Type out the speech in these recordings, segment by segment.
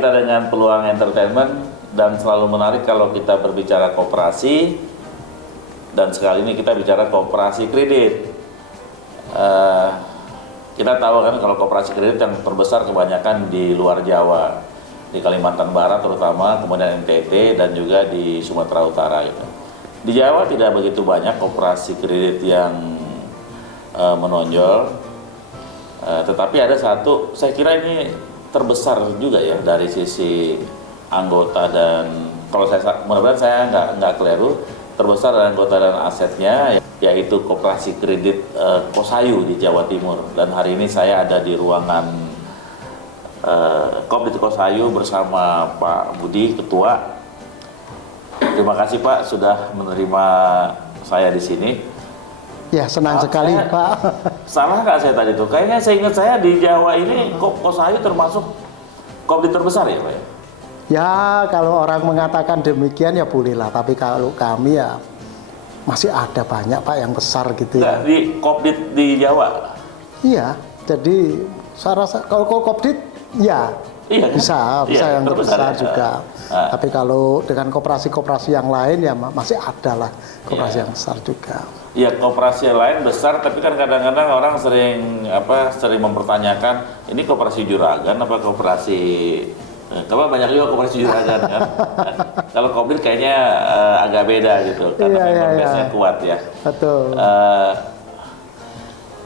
kita dengan Peluang Entertainment dan selalu menarik kalau kita berbicara koperasi dan sekali ini kita bicara koperasi kredit. Kita tahu kan kalau koperasi kredit yang terbesar kebanyakan di luar Jawa, di Kalimantan Barat terutama, kemudian NTT dan juga di Sumatera Utara gitu. Di Jawa tidak begitu banyak koperasi kredit yang menonjol, tetapi ada satu, saya kira ini terbesar juga ya dari sisi anggota dan kalau saya mudah-mudahan saya nggak keliru, terbesar dari anggota dan asetnya yaitu koperasi kredit Kosayu di Jawa Timur. Dan hari ini saya ada di ruangan Kopdit Kosayu bersama Pak Budi, Ketua. Terima kasih Pak sudah menerima saya di sini. Ya, senang sekali Pak. Salah nggak saya tadi tuh? Kayaknya saya ingat saya di Jawa ini Kosayu termasuk Kopdit terbesar ya Pak? Ya, kalau orang mengatakan demikian ya bolehlah. Tapi kalau kami ya masih ada banyak Pak yang besar gitu ya. Di Kopdit di Jawa? Iya, jadi saya rasa kalau Kopdit ya iya, bisa iya, yang terbesar ya. juga. Tapi kalau dengan koperasi-koperasi yang lain ya masih ada lah koperasi yang besar juga. Ya koperasi lain besar, tapi kan kadang-kadang orang sering mempertanyakan ini koperasi juragan apa koperasi, kalau banyak juga koperasi juragan kan. Kalau Kopdit kayaknya agak beda gitu, karena member base-nya kuat ya. Betul.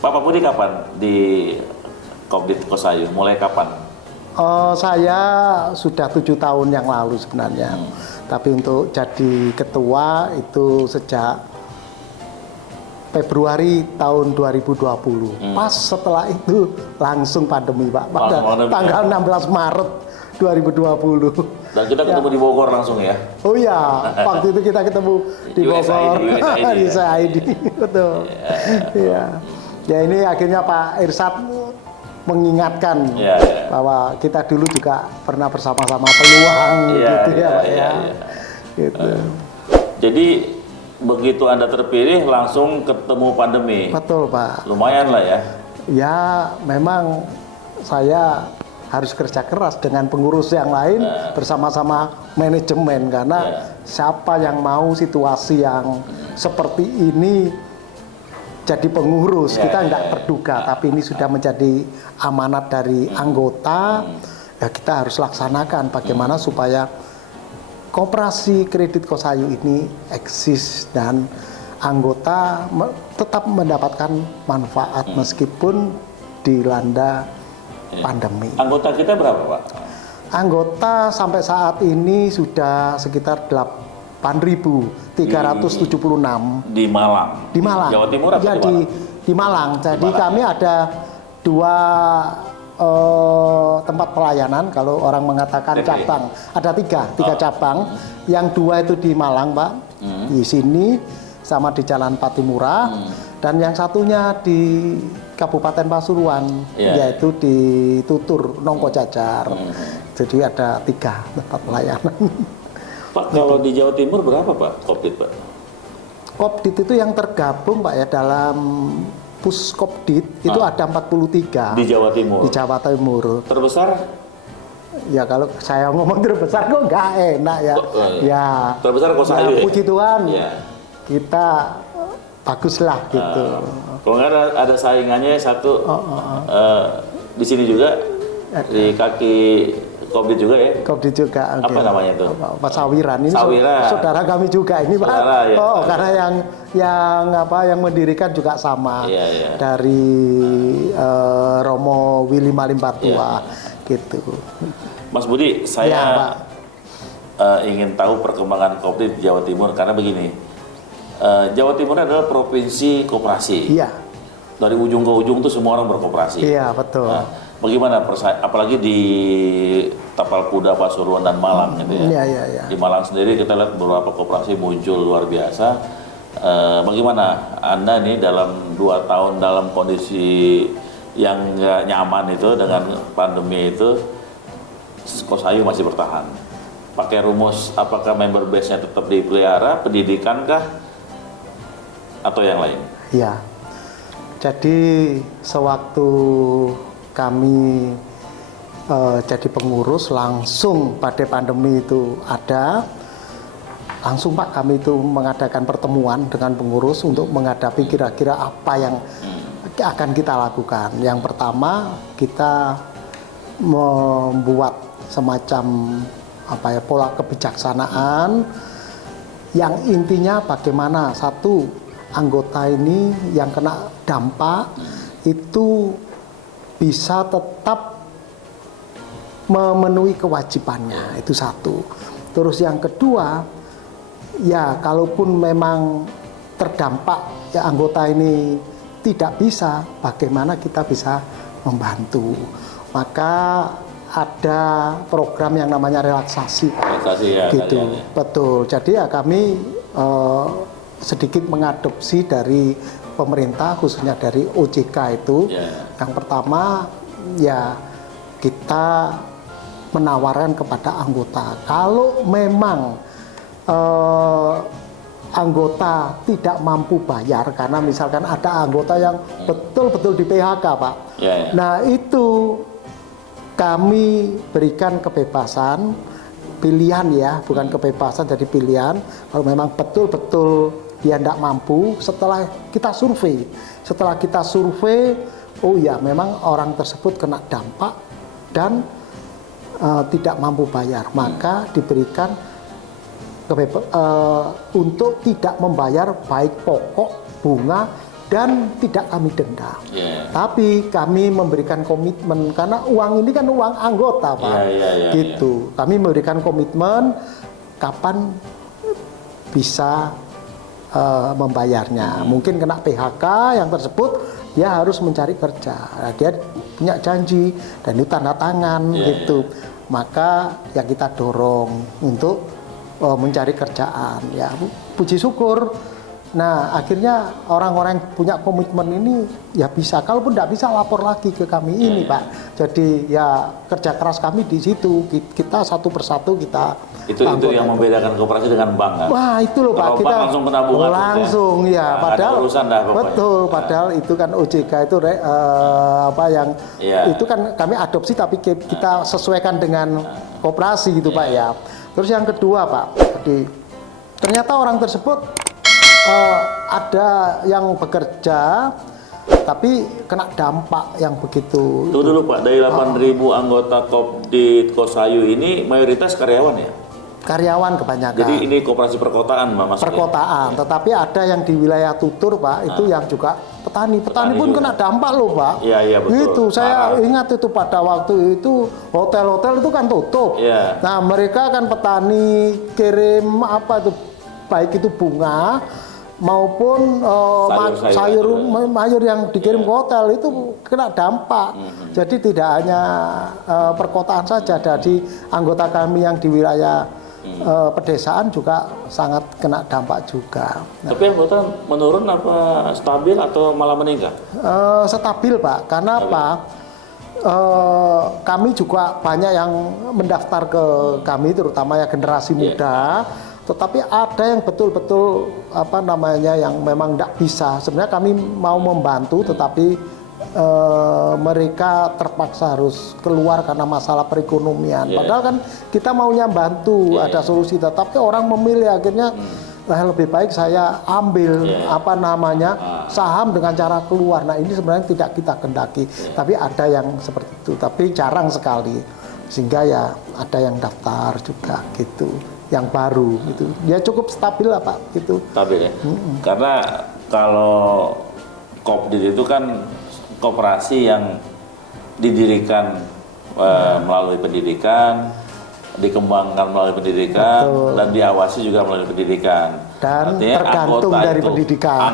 Pak Budi kapan di Kopdit Kosayu? Mulai kapan? Saya sudah 7 tahun yang lalu sebenarnya. Tapi untuk jadi ketua itu sejak Februari tahun 2020. Pas setelah itu langsung pandemi Pak. Pada tanggal 16 Maret 2020. Dan kita ketemu di Bogor langsung ya? Oh iya, waktu itu kita ketemu di Bogor. Di USAID. Betul. Iya. Ya ini akhirnya Pak Irsad mengingatkan bahwa kita dulu juga pernah bersama-sama Peluang gitu ya Pak ya. Gitu. Jadi begitu Anda terpilih langsung ketemu pandemi. Betul Pak. Lumayan lah ya. Ya memang saya harus kerja keras dengan pengurus yang lain bersama-sama manajemen karena siapa yang mau situasi yang seperti ini jadi pengurus, kita nggak terduga, tapi ini sudah menjadi amanat dari anggota, ya kita harus laksanakan bagaimana supaya koperasi kredit Kosayu ini eksis dan anggota tetap mendapatkan manfaat meskipun dilanda pandemi. Anggota kita berapa Pak? Anggota sampai saat ini sudah sekitar 8.376 di Malang. Di Malang. Jawa Timur atau ya, di Malang. Jadi kami ada 2 tempat pelayanan. Kalau orang mengatakan cabang, ada 3 cabang. Yang 2 itu di Malang, Pak. Di sini sama di Jalan Patimura. Dan yang satunya di Kabupaten Pasuruan, yaitu di Tutur, Nongko Jajar. Jadi ada 3 tempat pelayanan. Pak, kalau di Jawa Timur berapa Pak Kopdit Pak? Kopdit itu yang tergabung Pak ya dalam Puskopdit itu ada 43 di Jawa Timur. Di Jawa Timur. Terbesar? Ya kalau saya ngomong terbesar kok nggak enak ya. Ya. Terbesar Kosayu. Puji Tuhan. Kita baguslah gitu. Kalau nggak ada saingannya satu di sini juga di kaki Kopdit juga ya? Kopdit juga. Apa namanya itu? Pak Sawiran ini saudara kami juga ini Pak. Ya. Karena yang mendirikan juga sama dari Romo Willy Malimbatua gitu. Mas Budi, saya ingin tahu perkembangan Kopdit di Jawa Timur karena begini. Jawa Timur adalah provinsi koperasi. Iya. Dari ujung ke ujung tuh semua orang berkoperasi. Iya, betul. Bagaimana apalagi di Tapal Kuda, Pasuruan dan Malang gitu ya. Iya. Di Malang sendiri kita lihat beberapa koperasi muncul luar biasa. Bagaimana Anda nih dalam 2 tahun dalam kondisi yang nggak nyaman itu dengan pandemi itu, Kosayu masih bertahan? Pakai rumus apakah member base-nya tetap dipelihara, pendidikan kah, atau yang lain? Iya. Jadi sewaktu kami jadi pengurus langsung pada pandemi itu ada. Langsung Pak kami itu mengadakan pertemuan dengan pengurus untuk menghadapi kira-kira apa yang akan kita lakukan. Yang pertama kita membuat semacam pola kebijaksanaan yang intinya bagaimana satu anggota ini yang kena dampak itu bisa tetap memenuhi kewajibannya, itu satu. Terus yang kedua, ya kalaupun memang terdampak ya anggota ini tidak bisa, bagaimana kita bisa membantu. Maka ada program yang namanya relaksasi. Relaksasi ya. Gitu, kalian, ya. betul. Jadi ya kami sedikit mengadopsi dari pemerintah, khususnya dari OJK itu. Yang pertama ya kita menawarkan kepada anggota, kalau memang anggota tidak mampu bayar, karena misalkan ada anggota yang betul-betul di PHK Pak. Nah itu kami berikan kebebasan, pilihan ya, bukan kebebasan, jadi pilihan. Kalau memang betul-betul dia tidak mampu, setelah kita survei, oh ya memang orang tersebut kena dampak dan tidak mampu bayar, maka diberikan untuk tidak membayar baik pokok, bunga, dan tidak kami denda. Tapi kami memberikan komitmen, karena uang ini kan uang anggota Pak. Gitu. Kami memberikan komitmen kapan bisa membayarnya. Mungkin kena PHK yang tersebut dia harus mencari kerja. Dia punya janji dan itu tanda tangan gitu. Maka yang kita dorong untuk mencari kerjaan. Ya, puji syukur. Nah, akhirnya orang-orang yang punya komitmen ini ya bisa. Kalaupun tidak bisa, lapor lagi ke kami ini, Pak. Jadi ya kerja keras kami di situ. Kita satu persatu kita. Itu yang membedakan koperasi dengan bank kan? Wah, itu loh Pak. Kita langsung penabungan. Langsung ya. Padahal urusan dah, betul. Padahal itu kan OJK itu itu kan kami adopsi tapi kita sesuaikan dengan koperasi gitu Pak ya. Terus yang kedua Pak, jadi ternyata orang tersebut ada yang bekerja tapi kena dampak yang begitu. Tunggu dulu Pak, dari 8.000 anggota Kopdit Kosayu ini mayoritas karyawan ya? Karyawan kebanyakan. Jadi ini koperasi perkotaan Mas? Perkotaan, tetapi ada yang di wilayah Tutur Pak, itu yang juga petani pun juga kena dampak loh Pak. Iya betul. Itu saya ingat itu pada waktu itu hotel-hotel itu kan tutup. Nah mereka kan petani kirim baik itu bunga maupun sayur yang dikirim ke hotel itu kena dampak. Jadi tidak hanya perkotaan saja, jadi anggota kami yang di wilayah pedesaan juga sangat kena dampak juga. Tapi anggota menurun apa stabil atau malah meningkat? Stabil Pak, karena apa? Kami juga banyak yang mendaftar ke kami, terutama ya generasi muda. Tetapi ada yang betul-betul yang memang tidak bisa. Sebenarnya kami mau membantu, tetapi mereka terpaksa harus keluar karena masalah perekonomian. Padahal kan kita maunya bantu, ada solusi. Tetapi orang memilih akhirnya lebih baik saya ambil saham dengan cara keluar. Nah ini sebenarnya tidak kita kendaki. Tapi ada yang seperti itu. Tapi jarang sekali. Sehingga ya ada yang daftar juga gitu. Yang baru gitu. Ya cukup stabil lah Pak gitu. Stabil ya. Karena kalau Kopdit itu kan koperasi yang didirikan melalui pendidikan, dikembangkan melalui pendidikan, dan diawasi juga melalui pendidikan. Dan artinya tergantung dari pendidikan.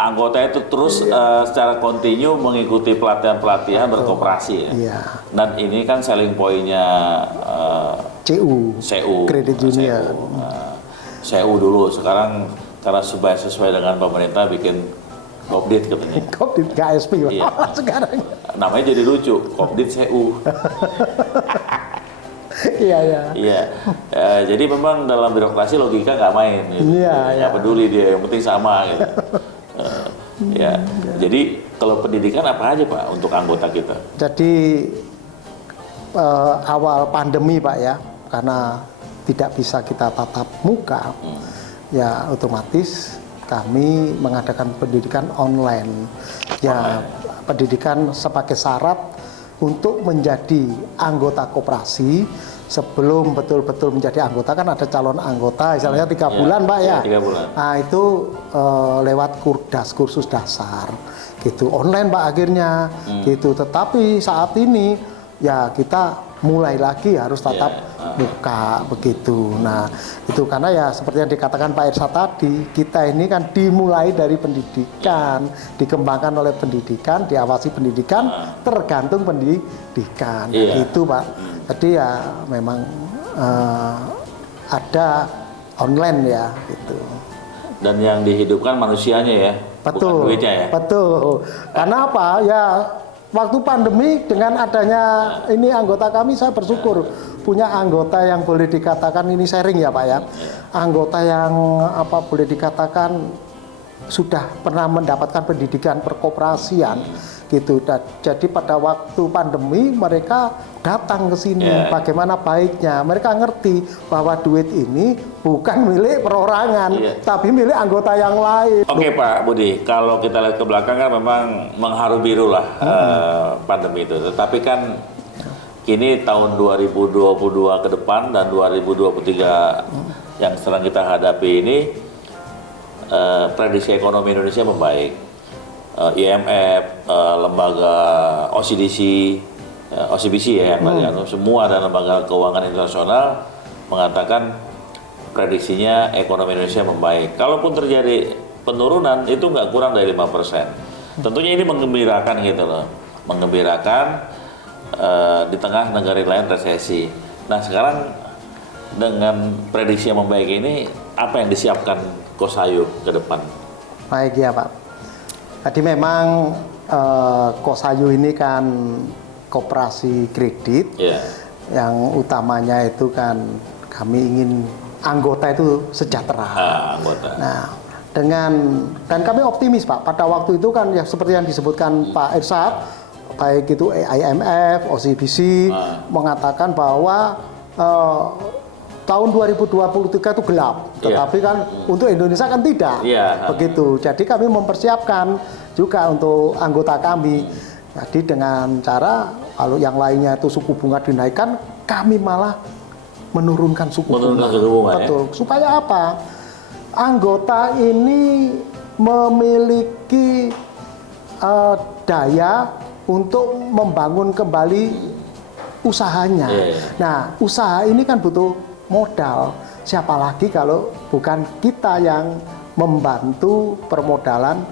Anggota itu terus secara kontinu mengikuti pelatihan-pelatihan berkoperasi ya. Dan ini kan selling point-nya CU, Kredit Union. CU dulu, sekarang karena sesuai dengan pemerintah bikin Kopdit katanya. Kopdit KSP sekarang. Namanya jadi lucu, Kopdit CU. Iya. Jadi memang dalam birokrasi logika nggak main. Gitu. Nggak peduli dia, yang penting sama. Gitu. Jadi kalau pendidikan apa aja Pak untuk anggota kita? Jadi awal pandemi Pak ya, karena tidak bisa kita tatap muka, ya otomatis kami mengadakan pendidikan online. Ya, pendidikan sebagai syarat untuk menjadi anggota koperasi. Sebelum betul-betul menjadi anggota kan ada calon anggota, misalnya 3 bulan Pak ya. 3 bulan. Nah itu lewat kursus dasar, gitu online Pak akhirnya, gitu. Tetapi saat ini ya kita mulai lagi harus tatap muka begitu. Nah itu karena ya seperti yang dikatakan Pak Irsa tadi, kita ini kan dimulai dari pendidikan, dikembangkan oleh pendidikan, diawasi pendidikan, tergantung pendidikan, gitu Pak. Jadi ya memang ada online ya gitu. Dan yang dihidupkan manusianya ya, Betul, bukan duitnya ya. betul. Karena apa? Ya waktu pandemi dengan adanya ini anggota kami, saya bersyukur punya anggota yang boleh dikatakan ini sharing ya Pak ya. Anggota yang apa boleh dikatakan sudah pernah mendapatkan pendidikan perkoperasian gitu. Jadi pada waktu pandemi mereka datang ke sini, bagaimana baiknya. Mereka ngerti bahwa duit ini bukan milik perorangan, tapi milik anggota yang lain. Oke Pak Budi, kalau kita lihat ke belakang kan memang mengharu biru lah pandemi itu. Tetapi kan kini tahun 2022 ke depan dan 2023 yang sedang kita hadapi ini, prediksi ekonomi Indonesia membaik. IMF, lembaga OCBC ya, semua dan lembaga keuangan internasional mengatakan prediksinya ekonomi Indonesia membaik. Kalaupun terjadi penurunan itu nggak kurang dari 5%. Tentunya ini menggembirakan gitu loh, menggembirakan di tengah negara lain resesi. Nah sekarang dengan prediksi yang membaik ini, apa yang disiapkan Kosayu ke depan? Baik ya Pak. Tadi memang Kosayu ini kan koperasi kredit, yang utamanya itu kan kami ingin anggota itu sejahtera. Anggota. Nah, dan kami optimis Pak. Pada waktu itu kan ya seperti yang disebutkan Pak Irsyad, baik itu IMF, OCBC mengatakan bahwa tahun 2023 itu gelap, tetapi kan untuk Indonesia kan tidak, begitu. Jadi kami mempersiapkan juga untuk anggota kami. Jadi dengan cara kalau yang lainnya itu suku bunga dinaikkan, kami malah menurunkan suku bunga. Betul. Supaya apa? Anggota ini memiliki daya untuk membangun kembali usahanya. Nah, usaha ini kan butuh modal, siapa lagi kalau bukan kita yang membantu permodalan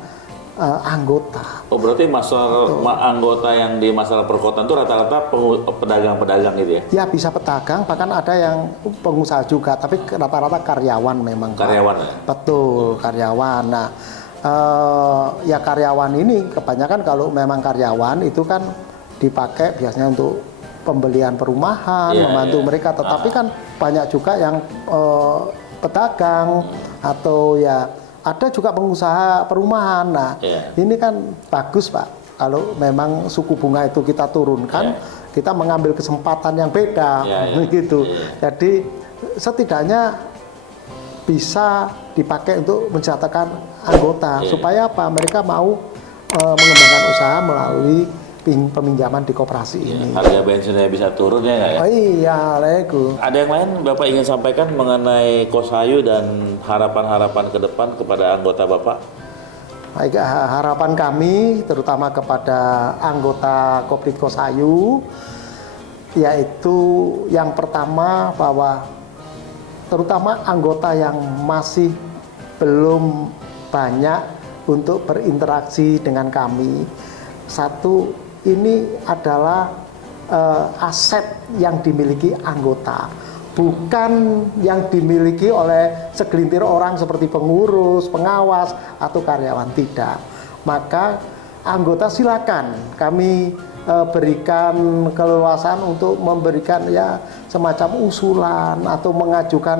anggota. Oh berarti anggota yang di masalah perkotaan itu rata-rata pedagang-pedagang gitu ya? Ya bisa pedagang, bahkan ada yang pengusaha juga, tapi rata-rata karyawan memang. Karyawan ya? Betul, karyawan. Nah ya karyawan ini kebanyakan kalau memang karyawan itu kan dipakai biasanya untuk pembelian perumahan, membantu mereka, tetapi kan banyak juga yang pedagang atau ya ada juga pengusaha perumahan. Nah, ini kan bagus Pak, kalau memang suku bunga itu kita turunkan, kita mengambil kesempatan yang beda, gitu. Jadi setidaknya bisa dipakai untuk menjatakan anggota, supaya apa? Mereka mau mengembangkan usaha melalui peminjaman di koperasi ini. Harga bensinnya bisa turun ya nggak ya? Oh iya, Lego. Ada yang lain Bapak ingin sampaikan mengenai Kosayu dan harapan-harapan ke depan kepada anggota Bapak? Baik, harapan kami terutama kepada anggota Kopdit Kosayu, yaitu yang pertama bahwa terutama anggota yang masih belum banyak untuk berinteraksi dengan kami. Satu, ini adalah aset yang dimiliki anggota, bukan yang dimiliki oleh segelintir orang seperti pengurus, pengawas, atau karyawan, tidak. Maka anggota silakan kami berikan keleluasan untuk memberikan ya semacam usulan atau mengajukan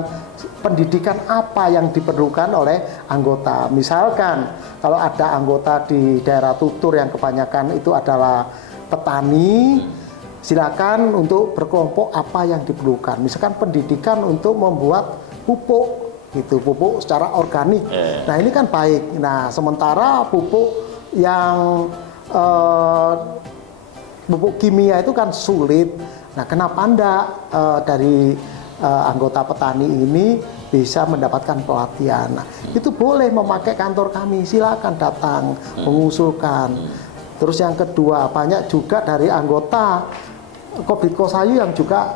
pendidikan apa yang diperlukan oleh anggota. Misalkan kalau ada anggota di daerah tutur yang kebanyakan itu adalah petani, silakan untuk berkelompok apa yang diperlukan. Misalkan pendidikan untuk membuat pupuk gitu, pupuk secara organik. Nah ini kan baik. Nah sementara pupuk yang pupuk kimia itu kan sulit. Nah kenapa enggak dari anggota petani ini bisa mendapatkan pelatihan? Nah, itu boleh memakai kantor kami, silakan datang mengusulkan. Terus yang kedua, banyak juga dari anggota Kopdit Kosayu yang juga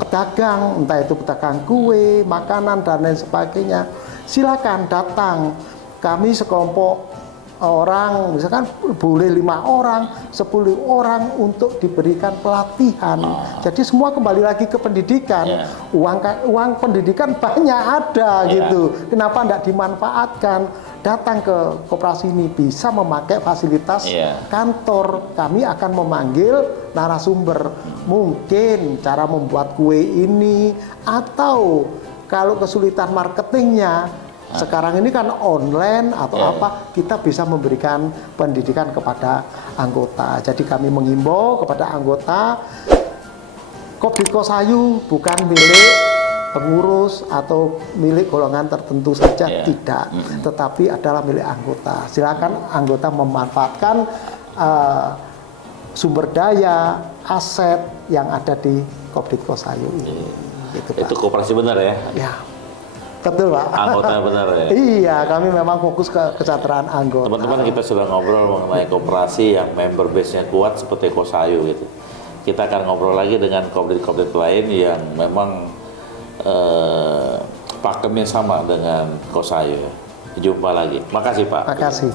pedagang, entah itu pedagang kue, makanan, dan lain sebagainya. Silakan datang. Kami sekelompok orang, misalkan boleh 5 orang, 10 orang untuk diberikan pelatihan. Jadi semua kembali lagi ke pendidikan. Uang pendidikan banyak ada gitu. Kenapa tidak dimanfaatkan? Datang ke koperasi ini, bisa memakai fasilitas kantor. Kami akan memanggil narasumber, mungkin cara membuat kue ini, atau kalau kesulitan marketingnya sekarang ini kan online atau apa, kita bisa memberikan pendidikan kepada anggota. Jadi kami menghimbau kepada anggota, Kopdit Kosayu bukan milik pengurus atau milik golongan tertentu saja, tidak, tetapi adalah milik anggota. Silakan anggota memanfaatkan sumber daya, aset yang ada di Kopdit Kosayu ini. Gitu, itu koperasi benar ya? Ya, betul Pak. Anggota benar ya? Iya, kami memang fokus ke kesejahteraan anggota. Teman-teman, kita sudah ngobrol mengenai koperasi yang member base-nya kuat seperti Kosayu gitu. Kita akan ngobrol lagi dengan kopdit-kopdit lain yang memang pakemnya sama dengan Kosayu. Jumpa lagi. Makasih Pak. Makasih.